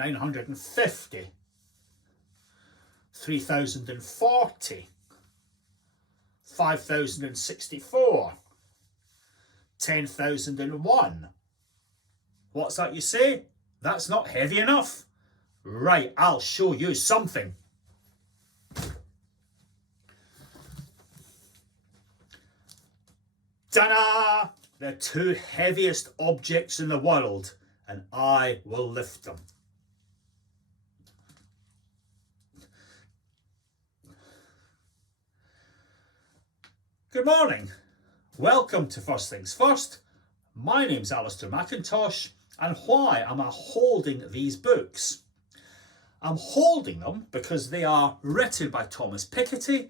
950, 3040, 5064, 10,001. What's that you say? That's not heavy enough? Right, I'll show you something. Ta-da! The two heaviest objects in the world, and I will lift them. Good morning. Welcome to First Things First. My name's Alistair McIntosh, and why am I holding these books? I'm holding them because they are written by Thomas Piketty.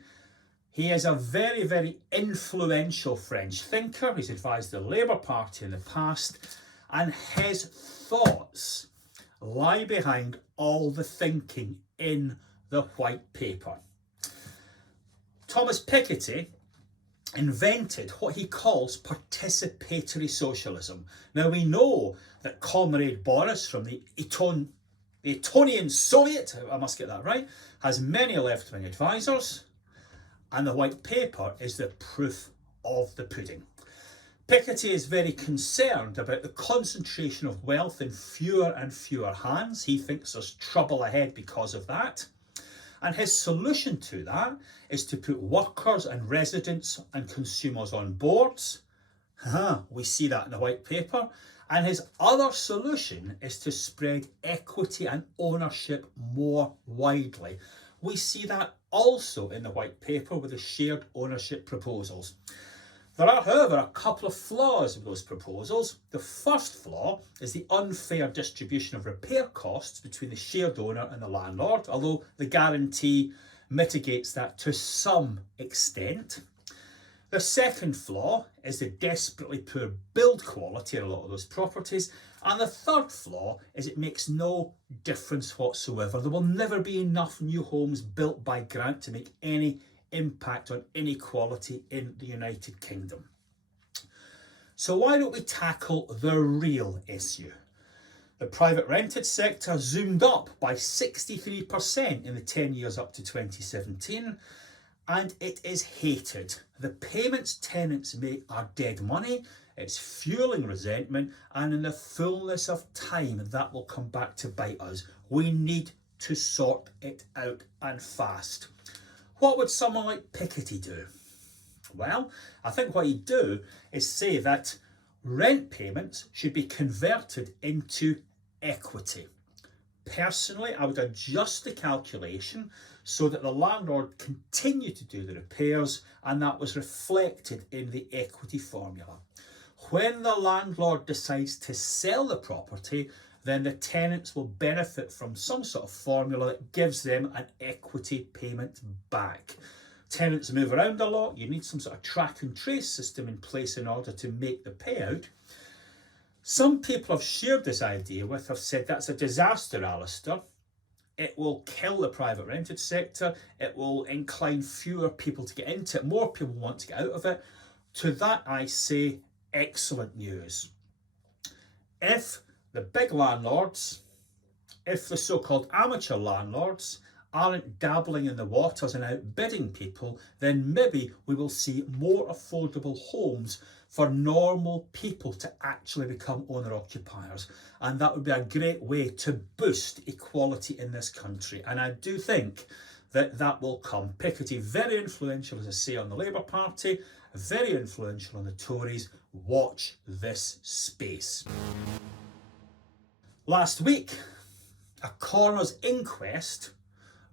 He is a very, very influential French thinker. He's advised the Labour Party in the past, and his thoughts lie behind all the thinking in the white paper. Thomas Piketty invented what he calls participatory socialism. Now we know that Comrade Boris from the Etonian Soviet, I must get that right, has many left-wing advisors, and the white paper is the proof of the pudding. Piketty is very concerned about the concentration of wealth in fewer and fewer hands. He thinks there's trouble ahead because of that. And his solution to that is to put workers and residents and consumers on boards. We see that in the white paper. And his other solution is to spread equity and ownership more widely. We see that also in the white paper with the shared ownership proposals. There are, however, a couple of flaws with those proposals. The first flaw is the unfair distribution of repair costs between the shared owner and the landlord, although the guarantee mitigates that to some extent. The second flaw is the desperately poor build quality in a lot of those properties. And the third flaw is it makes no difference whatsoever. There will never be enough new homes built by grant to make any impact on inequality in the United Kingdom. So why don't we tackle the real issue? The private rented sector zoomed up by 63% in the 10 years up to 2017, and it is hated. The payments tenants make are dead money, it's fueling resentment, and in the fullness of time that will come back to bite us. We need to sort it out, and fast. What would someone like Piketty do? Well, I think what he'd do is say that rent payments should be converted into equity. Personally, I would adjust the calculation so that the landlord continued to do the repairs, and that was reflected in the equity formula. When the landlord decides to sell the property, then the tenants will benefit from some sort of formula that gives them an equity payment back. Tenants move around a lot. You need some sort of track and trace system in place in order to make the payout. Some people I've shared this idea with have said that's a disaster, Alistair. It will kill the private rented sector. It will incline fewer people to get into it. More people want to get out of it. To that I say, excellent news. If the big landlords, if the so-called amateur landlords aren't dabbling in the waters and outbidding people, then maybe we will see more affordable homes for normal people to actually become owner-occupiers. And that would be a great way to boost equality in this country. And I do think that that will come. Piketty, very influential, as I say, on the Labour Party, very influential on the Tories. Watch this space. Last week, a coroner's inquest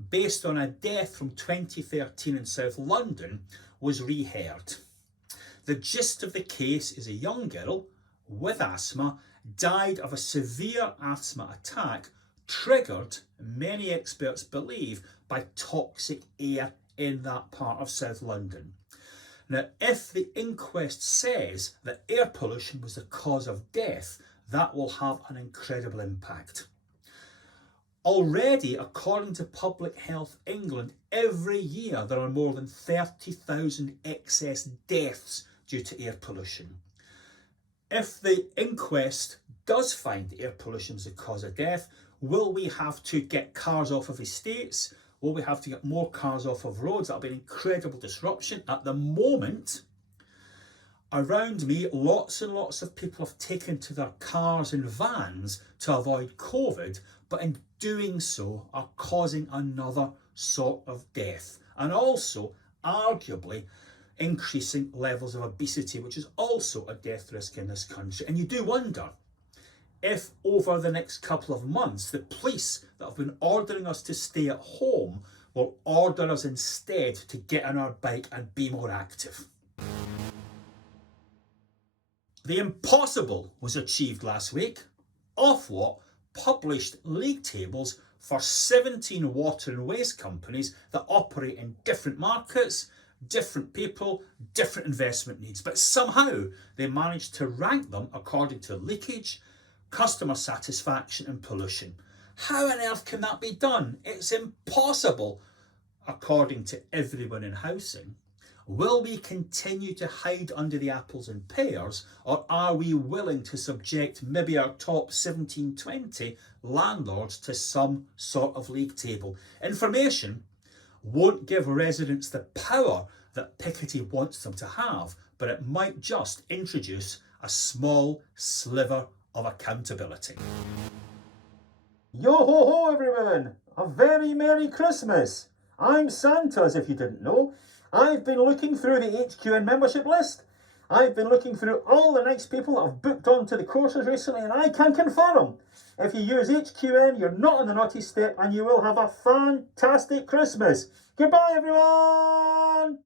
based on a death from 2013 in South London was reheard. The gist of the case is a young girl with asthma died of a severe asthma attack triggered, many experts believe, by toxic air in that part of South London. Now, if the inquest says that air pollution was the cause of death, that will have an incredible impact. Already, according to Public Health England, every year there are more than 30,000 excess deaths due to air pollution. If the inquest does find air pollution as the cause of death, Will we have to get cars off of estates? Will we have to get more cars off of roads? That'll be an incredible disruption. At the moment, around me, lots and lots of people have taken to their cars and vans to avoid COVID, but in doing so are causing another sort of death, and also arguably increasing levels of obesity, which is also a death risk in this country. And you do wonder if over the next couple of months, the police that have been ordering us to stay at home will order us instead to get on our bike and be more active. The impossible was achieved last week. Ofwat published league tables for 17 water and waste companies that operate in different markets, different people, different investment needs, but somehow they managed to rank them according to leakage, customer satisfaction and pollution. How on earth can that be done? It's impossible, according to everyone in housing. Will we continue to hide under the apples and pears, or are we willing to subject maybe our top 17, 20 landlords to some sort of league table? Information won't give residents the power that Piketty wants them to have, but it might just introduce a small sliver of accountability. Yo ho ho everyone! A very Merry Christmas! I'm Santa, as if you didn't know. I've been looking through the HQN membership list. I've been looking through all the nice people that have booked onto the courses recently, and I can confirm, if you use HQN, you're not on the naughty step and you will have a fantastic Christmas. Goodbye everyone!